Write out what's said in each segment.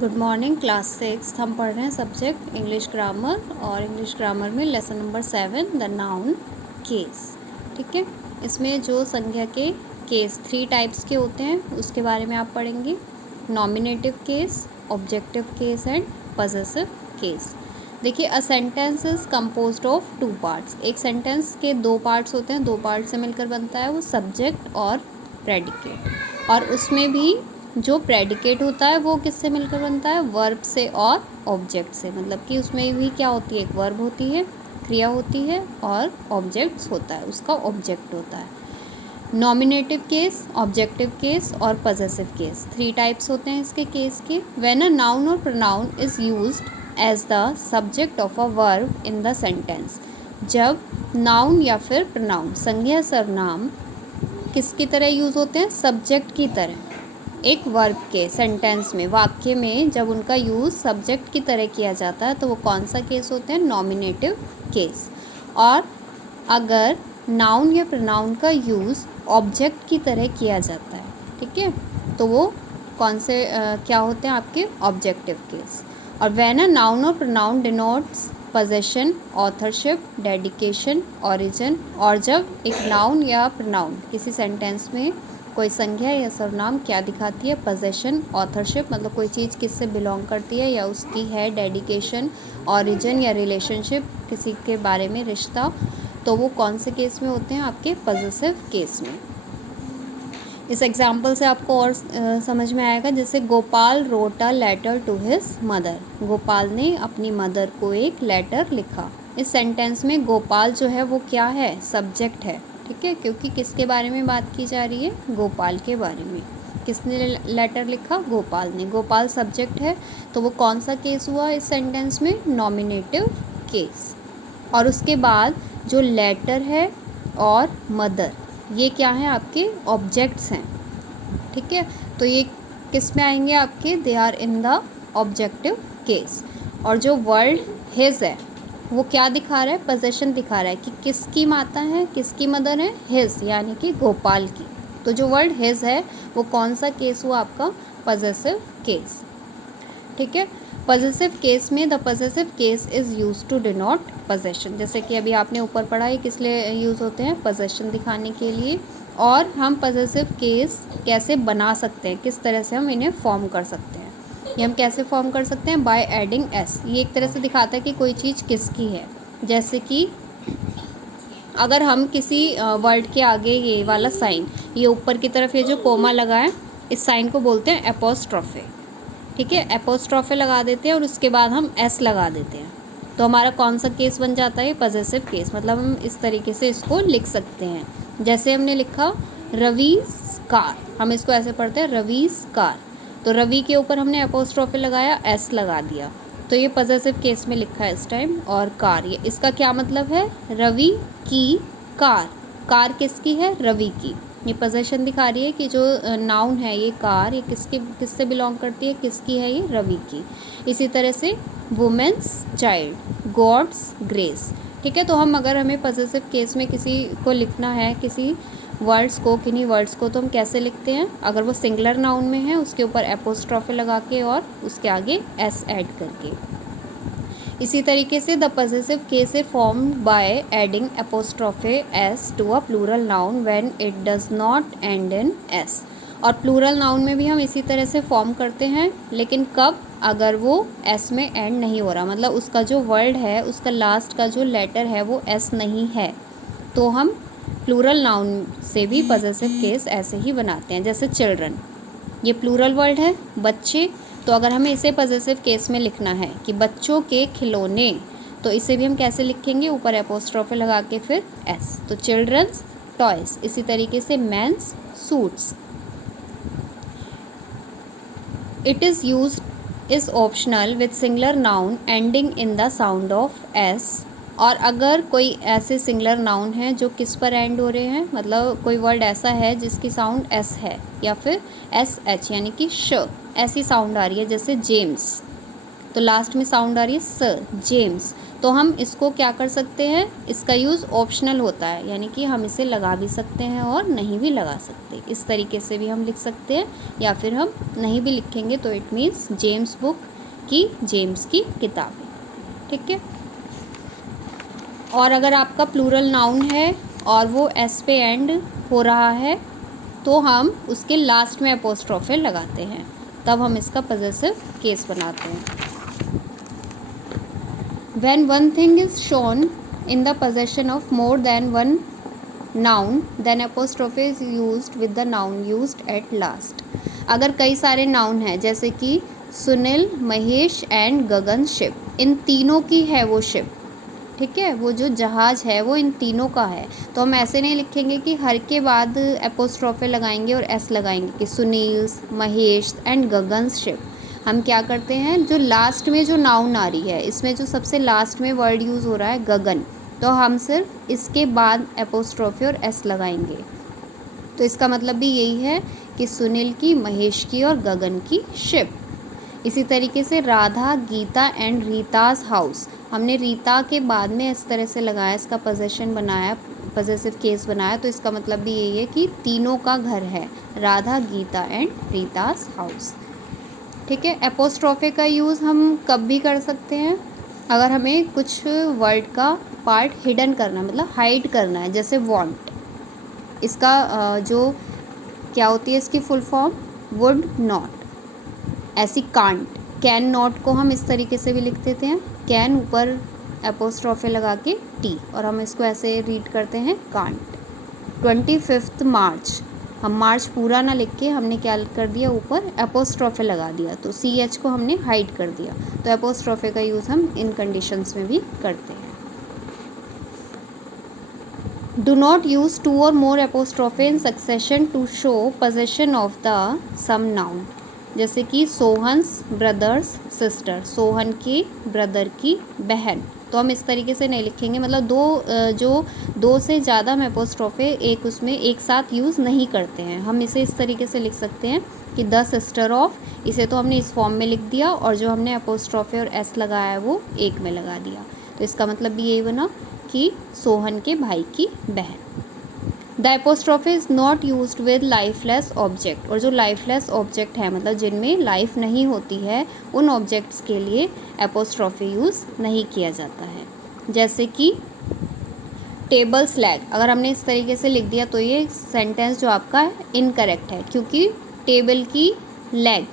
Good morning class 6 हम पढ़ रहे हैं सब्जेक्ट इंग्लिश ग्रामर और इंग्लिश ग्रामर में lesson number 7 the noun case. ठीक है, इसमें जो संज्ञा के केस 3 टाइप्स के होते हैं उसके बारे में आप पढ़ेंगे। Nominative case, objective case and possessive case. देखिए, a sentence is composed of 2 parts. एक सेंटेंस के 2 पार्ट्स होते हैं, 2 पार्ट से मिलकर बनता है वो सब्जेक्ट और प्रेडिकेट। और उसमें भी जो प्रेडिकेट होता है वो किससे मिलकर बनता है, वर्ब से और ऑब्जेक्ट से। मतलब कि उसमें भी क्या होती है, एक वर्ब होती है, क्रिया होती है और ऑब्जेक्ट्स होता है, उसका ऑब्जेक्ट होता है। नॉमिनेटिव केस, ऑब्जेक्टिव केस और पजेसिव केस 3 टाइप्स होते हैं इसके केस के। व्हेन अ नाउन और pronoun is used as the subject of a verb in the sentence. जब नाउन या फिर प्रोनाउन, संज्ञा सर्वनाम किसकी तरह यूज़ होते हैं, सब्जेक्ट की तरह एक वर्ब के सेंटेंस में, वाक्य में जब उनका यूज़ सब्जेक्ट की तरह किया जाता है तो वो कौन सा केस होते हैं, नॉमिनेटिव केस। और अगर नाउन या प्रोनाउन का यूज़ ऑब्जेक्ट की तरह किया जाता है, ठीक है, तो वो कौन से क्या होते हैं आपके, ऑब्जेक्टिव केस। और व्हेन अ नाउन और pronoun denotes possession, authorship, dedication, origin. और जब एक नाउन या प्रोनाउन किसी सेंटेंस में कोई संज्ञा या सर्वनाम क्या दिखाती है, पोजेशन, ऑथरशिप मतलब कोई चीज़ किससे बिलोंग करती है या उसकी है, डेडिकेशन, ओरिजिन या रिलेशनशिप किसी के बारे में, रिश्ता, तो वो कौन से केस में होते हैं, आपके पॉजिटिव केस में। इस एग्जाम्पल से आपको और समझ में आएगा। जैसे Gopal wrote a letter to his mother. Gopal ने अपनी मदर को एक लेटर लिखा। इस सेंटेंस में गोपाल जो है वो क्या है, सब्जेक्ट है। ठीक है, क्योंकि किसके बारे में बात की जा रही है, गोपाल के बारे में। किसने लेटर लिखा, गोपाल ने। गोपाल सब्जेक्ट है, तो वो कौन सा केस हुआ इस सेंटेंस में, नॉमिनेटिव केस। और उसके बाद जो लेटर है और मदर, ये क्या है, आपके ऑब्जेक्ट्स हैं। ठीक है, तो ये किस में आएंगे आपके, they are in the objective case. और जो वर्ड हिज है वो क्या दिखा रहा है, पोजेशन दिखा रहा है कि किसकी माता है, किसकी मदर है, हिज यानी कि गोपाल की। तो जो वर्ड हिज है वो कौन सा केस हुआ आपका, पॉजेसिव केस। ठीक है, पॉजेसिव केस में the possessive case is use to denote possession. जैसे कि अभी आपने ऊपर पढ़ा है, किस लिए यूज़ होते हैं, पोजेशन दिखाने के लिए। और हम पॉजेसिव केस कैसे बना सकते हैं, किस तरह से हम इन्हें फॉर्म कर सकते हैं, ये हम कैसे फॉर्म कर सकते हैं, बाय एडिंग एस। ये एक तरह से दिखाता है कि कोई चीज़ किसकी है। जैसे कि अगर हम किसी वर्ड के आगे ये वाला साइन, ये ऊपर की तरफ ये जो कोमा लगा है, इस साइन को बोलते हैं एपोस्ट्रोफे। ठीक है, एपोस्ट्रोफे लगा देते हैं और उसके बाद हम एस लगा देते हैं, तो हमारा कौन सा केस बन जाता है, पॉजेसिव केस। मतलब हम इस तरीके से इसको लिख सकते हैं। जैसे हमने लिखा रवीज कार, हम इसको ऐसे पढ़ते हैं रवीज कार, तो रवि के ऊपर हमने एपोस्ट्रोफे लगाया, एस लगा दिया, तो ये पॉजेसिव केस में लिखा है इस टाइम। और कार, ये इसका क्या मतलब है, रवि की कार। कार किसकी है, रवि की। ये पोजेशन दिखा रही है कि जो नाउन है ये कार, ये किससे बिलोंग करती है, किसकी है, ये रवि की। इसी तरह से वुमेन्स चाइल्ड, गॉड्स ग्रेस। ठीक है, तो हम अगर हमें पॉजेसिव केस में किसी को लिखना है, किसी वर्ड्स को, किन्हीं वर्ड्स को, तो हम कैसे लिखते हैं, अगर वो सिंगुलर नाउन में है उसके ऊपर एपोस्ट्रोफे लगा के और उसके आगे एस ऐड करके। इसी तरीके से the possessive case is formed by adding apostrophe s to a plural noun when it does not end in s. और प्लूरल नाउन में भी हम इसी तरह से फॉर्म करते हैं, लेकिन कब, अगर वो एस में एंड नहीं हो रहा, मतलब उसका जो वर्ड है, उसका लास्ट का जो लेटर है वो एस नहीं है, तो हम प्लूरल नाउन से भी पॉजेसिव केस ऐसे ही बनाते हैं। जैसे चिल्ड्रन, ये प्लूरल वर्ड है, बच्चे, तो अगर हमें इसे पॉजेसिव केस में लिखना है कि बच्चों के खिलौने, तो इसे भी हम कैसे लिखेंगे, ऊपर एपोस्ट्रोफे लगा के फिर एस, तो चिल्ड्रंस टॉयज। इसी तरीके से men's suits. It is use is optional with singular noun ending in the sound of S. और अगर कोई ऐसे सिंगुलर नाउन है जो किस पर एंड हो रहे हैं, मतलब कोई वर्ड ऐसा है जिसकी साउंड एस है या फिर एस एच यानी कि श, ऐसी साउंड आ रही है, जैसे जेम्स, तो लास्ट में साउंड आ रही है स, जेम्स। तो हम इसको क्या कर सकते हैं, इसका यूज़ ऑप्शनल होता है, यानी कि हम इसे लगा भी सकते हैं और नहीं भी लगा सकते। इस तरीके से भी हम लिख सकते हैं, या फिर हम नहीं भी लिखेंगे तो इट मीन्स जेम्स बुक की, जेम्स की किताबें। ठीक है। और अगर आपका प्लूरल नाउन है और वो एस पे एंड हो रहा है तो हम उसके लास्ट में अपोस्ट्रोफे लगाते हैं, तब हम इसका पॉजेसिव केस बनाते हैं। When one thing is shown in the possession of more than one noun, then apostrophe is used with the noun used at last. अगर कई सारे नाउन हैं, जैसे कि सुनील, महेश एंड गगन शिप, इन तीनों की है वो शिप, ठीक है, वो जो जहाज़ है वो इन तीनों का है, तो हम ऐसे नहीं लिखेंगे कि हर के बाद अपोस्ट्रोफे लगाएंगे और एस लगाएंगे कि सुनील, महेश एंड गगन शिप। हम क्या करते हैं, जो लास्ट में जो नाउन आ रही है, इसमें जो सबसे लास्ट में वर्ड यूज़ हो रहा है गगन, तो हम सिर्फ इसके बाद अपोस्ट्रोफे और एस लगाएंगे। तो इसका मतलब भी यही है कि सुनील की, महेश की और गगन की शिप। इसी तरीके से राधा, गीता एंड रीताज हाउस, हमने रीता के बाद में इस तरह से लगाया, इसका पोजेशन बनाया, पॉजेसिव केस बनाया, तो इसका मतलब भी यही है कि तीनों का घर है, राधा, गीता एंड रीताज हाउस। ठीक है। अपोस्ट्रोफे का यूज़ हम कब भी कर सकते हैं, अगर हमें कुछ वर्ड का पार्ट हिडन करना है, मतलब हाइड करना है, जैसे वांट, इसका जो क्या होती है इसकी फुल फॉर्म, वुड नॉट। ऐसी कांट, कैन नॉट को हम इस तरीके से भी लिख देते हैं, कैन ऊपर अपोस्ट्रोफे लगा के टी, और हम इसको ऐसे रीड करते हैं कांट। 25 मार्च, हम मार्च पूरा ना लिख के हमने क्या कर दिया, ऊपर अपोस्ट्रोफे लगा दिया, तो सी एच को हमने हाइड कर दिया। तो अपोस्ट्रोफे का यूज़ हम इन कंडीशंस में भी करते हैं। Do not use 2 or more apostrophe in succession to show possession of the some noun, जैसे कि सोहन्स ब्रदर्स सिस्टर, सोहन की ब्रदर की बहन, तो हम इस तरीके से नहीं लिखेंगे, मतलब दो से ज़्यादा हम अपोस्ट्रोफे एक उसमें एक साथ यूज़ नहीं करते हैं। हम इसे इस तरीके से लिख सकते हैं कि द सिस्टर ऑफ, इसे तो हमने इस फॉर्म में लिख दिया, और जो हमने अपोस्ट्रोफे और एस लगाया है वो एक में लगा दिया, तो इसका मतलब भी यही बना कि सोहन के भाई की बहन। The apostrophe is not used with lifeless object, और जो लाइफलेस ऑब्जेक्ट है, मतलब जिनमें लाइफ नहीं होती है, उन ऑब्जेक्ट्स के लिए एपोस्ट्रोफे यूज़ नहीं किया जाता है। जैसे कि टेबल स्लैग, अगर हमने इस तरीके से लिख दिया तो ये सेंटेंस जो आपका है इनकरेक्ट है, क्योंकि टेबल की लैग,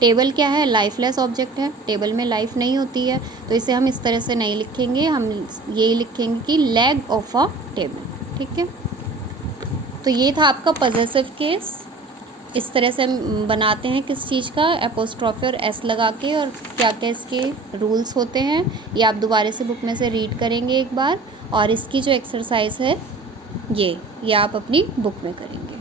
टेबल क्या है, लाइफलेस ऑब्जेक्ट है, टेबल में लाइफ नहीं होती है, तो इसे हम इस तरह से नहीं लिखेंगे, हम यही लिखेंगे कि लैग ऑफ अ टेबल। ठीक है। तो ये था आपका पॉजेसिव केस। इस तरह से हम बनाते हैं किस चीज़ का, एपोस्ट्रोफे और एस लगा के, और क्या क्या इसके रूल्स होते हैं ये आप दोबारा से बुक में से रीड करेंगे एक बार, और इसकी जो एक्सरसाइज है ये आप अपनी बुक में करेंगे।